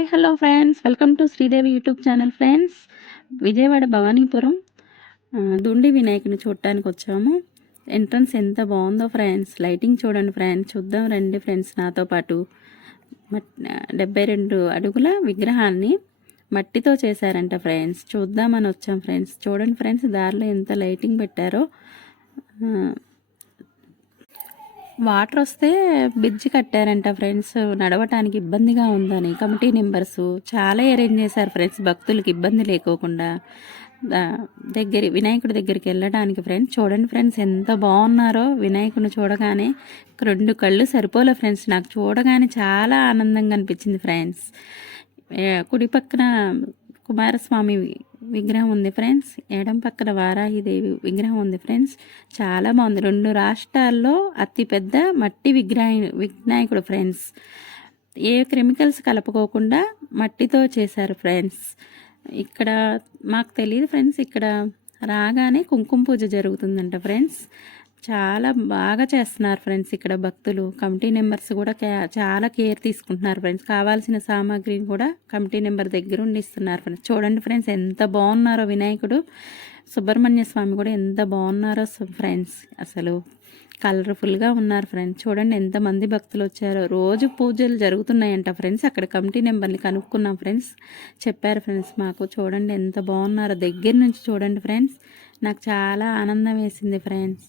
Hi hello friends, welcome to Sridevi YouTube channel friends. Vijayawada Bhavanipuram Dundi వినాయకుని చూడటానికి వచ్చాము. ఎంట్రన్స్ ఎంత బాగుందో ఫ్రెండ్స్. లైటింగ్ చూడండి ఫ్రెండ్స్. చూద్దాం రండి ఫ్రెండ్స్ నాతో పాటు. 72 అడుగుల విగ్రహాన్ని మట్టితో చేశారంట ఫ్రెండ్స్. చూద్దామని వచ్చాం ఫ్రెండ్స్. చూడండి ఫ్రెండ్స్, దారిలో ఎంత లైటింగ్ పెట్టారో. వాటర్ వస్తే బ్రిడ్జ్ కట్టారంట ఫ్రెండ్స్. నడవటానికి ఇబ్బందిగా ఉందని కమిటీ మెంబర్స్ చాలా అరేంజ్ చేశారు ఫ్రెండ్స్, భక్తులకి ఇబ్బంది లేకోకుండా. వినాయకుడి దగ్గరికి వెళ్ళడానికి ఫ్రెండ్స్. చూడండి ఫ్రెండ్స్ ఎంత బాగున్నారో. వినాయకుడిని చూడగానే 2 కళ్ళు సరిపోలే ఫ్రెండ్స్. నాకు చూడగానే చాలా ఆనందంగా అనిపించింది ఫ్రెండ్స్. కుడి పక్కన కుమారస్వామి విగ్రహం ఉంది ఫ్రెండ్స్. ఎడం పక్కన వారాహిదేవి విగ్రహం ఉంది ఫ్రెండ్స్. చాలా బాగుంది. 2 రాష్ట్రాల్లో అతిపెద్ద మట్టి వినాయకుడు ఫ్రెండ్స్. ఏ కెమికల్స్ కలుపుకోకుండా మట్టితో చేశారు ఫ్రెండ్స్. ఇక్కడ మాకు తెలియదు ఫ్రెండ్స్, ఇక్కడ రాగానే కుంకుమ పూజ జరుగుతుందంట ఫ్రెండ్స్. చాలా బాగా చేస్తున్నారు ఫ్రెండ్స్. ఇక్కడ భక్తులు, కమిటీ మెంబర్స్ కూడా చాలా కేర్ తీసుకుంటున్నారు ఫ్రెండ్స్. కావాల్సిన సామాగ్రిని కూడా కమిటీ నెంబర్ దగ్గర ఉండి ఇస్తున్నారు ఫ్రెండ్స్. చూడండి ఫ్రెండ్స్ ఎంత బాగున్నారో వినాయకుడు. సుబ్రహ్మణ్య స్వామి కూడా ఎంత బాగున్నారో ఫ్రెండ్స్. అసలు కలర్ఫుల్గా ఉన్నారు ఫ్రెండ్స్. చూడండి ఎంతమంది భక్తులు వచ్చారో. రోజు పూజలు జరుగుతున్నాయంట ఫ్రెండ్స్. అక్కడ కమిటీ నెంబర్ని కనుక్కున్నాం ఫ్రెండ్స్. చెప్పారు ఫ్రెండ్స్ మాకు. చూడండి ఎంత బాగున్నారో. దగ్గర నుంచి చూడండి ఫ్రెండ్స్. నాకు చాలా ఆనందం వేసింది ఫ్రెండ్స్.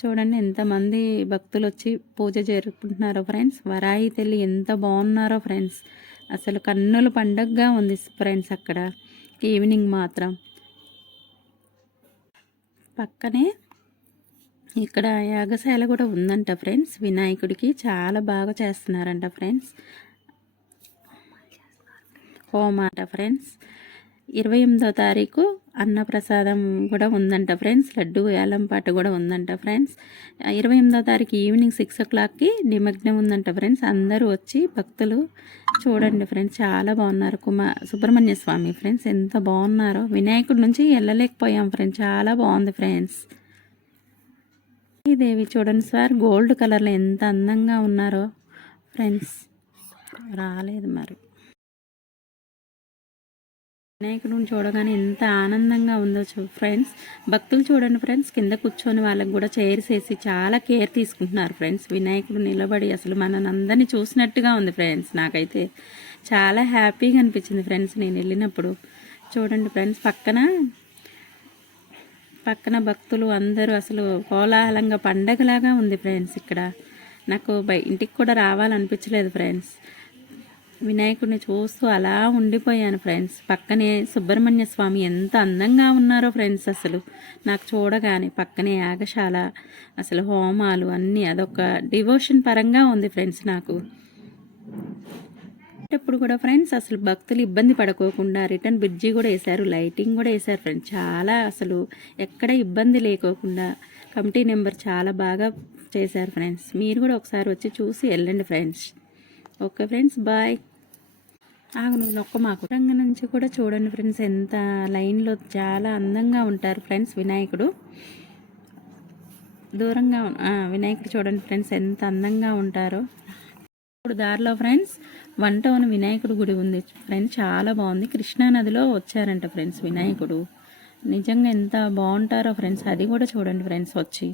చూడండి ఎంతమంది భక్తులు వచ్చి పూజ జరుపుకుంటున్నారో ఫ్రెండ్స్. వరాయి తల్లి ఎంత బాగున్నారో ఫ్రెండ్స్. అసలు కన్నుల పండగగా ఉంది ఫ్రెండ్స్. అక్కడ ఈవినింగ్ మాత్రం పక్కనే ఇక్కడ యాగశాల కూడా ఉందంట ఫ్రెండ్స్. వినాయకుడికి చాలా బాగా చేస్తున్నారంట ఫ్రెండ్స్. హోమాట ఫ్రెండ్స్. 28వ తారీఖు అన్నప్రసాదం కూడా ఉందంట ఫ్రెండ్స్. లడ్డు వేలంపాట కూడా ఉందంట ఫ్రెండ్స్. 28వ తారీఖు ఈవినింగ్ 6 o'clockకి నిమగ్నం ఉందంట ఫ్రెండ్స్. అందరూ వచ్చి భక్తులు చూడండి ఫ్రెండ్స్. చాలా బాగున్నారు. సుబ్రహ్మణ్య స్వామి ఫ్రెండ్స్ ఎంత బాగున్నారో. వినాయకుడి నుంచి వెళ్ళలేకపోయాం ఫ్రెండ్స్. చాలా బాగుంది ఫ్రెండ్స్. ఈ దేవి చూడండి సార్, గోల్డ్ కలర్లో ఎంత అందంగా ఉన్నారో ఫ్రెండ్స్. రాలేదు మరి. వినాయకుడిని చూడగానే ఎంత ఆనందంగా ఉందో ఫ్రెండ్స్. భక్తులు చూడండి ఫ్రెండ్స్, కింద కూర్చొని వాళ్ళకి కూడా చైర్స్ వేసి చాలా కేర్ తీసుకుంటున్నారు ఫ్రెండ్స్. వినాయకుడు నిలబడి అసలు మనని అందరినీ చూసినట్టుగా ఉంది ఫ్రెండ్స్. నాకైతే చాలా హ్యాపీగా అనిపించింది ఫ్రెండ్స్ నేను వెళ్ళినప్పుడు. చూడండి ఫ్రెండ్స్, పక్కన భక్తులు అందరూ అసలు కోలాహలంగా పండగలాగా ఉంది ఫ్రెండ్స్. ఇక్కడ నాకు ఇంటికి కూడా రావాలనిపించలేదు ఫ్రెండ్స్. వినాయకుడిని చూస్తూ అలా ఉండిపోయాను ఫ్రెండ్స్. పక్కనే సుబ్రహ్మణ్య స్వామి ఎంత అందంగా ఉన్నారో ఫ్రెండ్స్. అసలు నాకు చూడగానే పక్కనే యాగశాల, అసలు హోమాలు అన్నీ, అదొక డివోషన్ పరంగా ఉంది ఫ్రెండ్స్ నాకు. ఇప్పుడు కూడా ఫ్రెండ్స్ అసలు భక్తులు ఇబ్బంది పడుకోకుండా రిటర్న్ బ్రిడ్జి కూడా వేశారు, లైటింగ్ కూడా వేశారు ఫ్రెండ్స్. చాలా అసలు ఎక్కడ ఇబ్బంది లేకోకుండా కమిటీ నెంబర్ చాలా బాగా చేశారు ఫ్రెండ్స్. మీరు కూడా ఒకసారి వచ్చి చూసి వెళ్ళండి ఫ్రెండ్స్. Okay friends, bye. నువ్వు నొక్క మాకు రంగ నుంచి కూడా చూడండి ఫ్రెండ్స్. ఎంత లైన్లో చాలా అందంగా ఉంటారు ఫ్రెండ్స్. వినాయకుడు దూరంగా వినాయకుడు చూడండి ఫ్రెండ్స్ ఎంత అందంగా ఉంటారో. ఇప్పుడు దారిలో ఫ్రెండ్స్ 1 టౌన్ వినాయకుడు గుడి ఉంది ఫ్రెండ్స్. చాలా బాగుంది. కృష్ణానదిలో వచ్చారంట ఫ్రెండ్స్ వినాయకుడు. నిజంగా ఎంత బాగుంటారో ఫ్రెండ్స్. అది కూడా చూడండి ఫ్రెండ్స్ వచ్చి.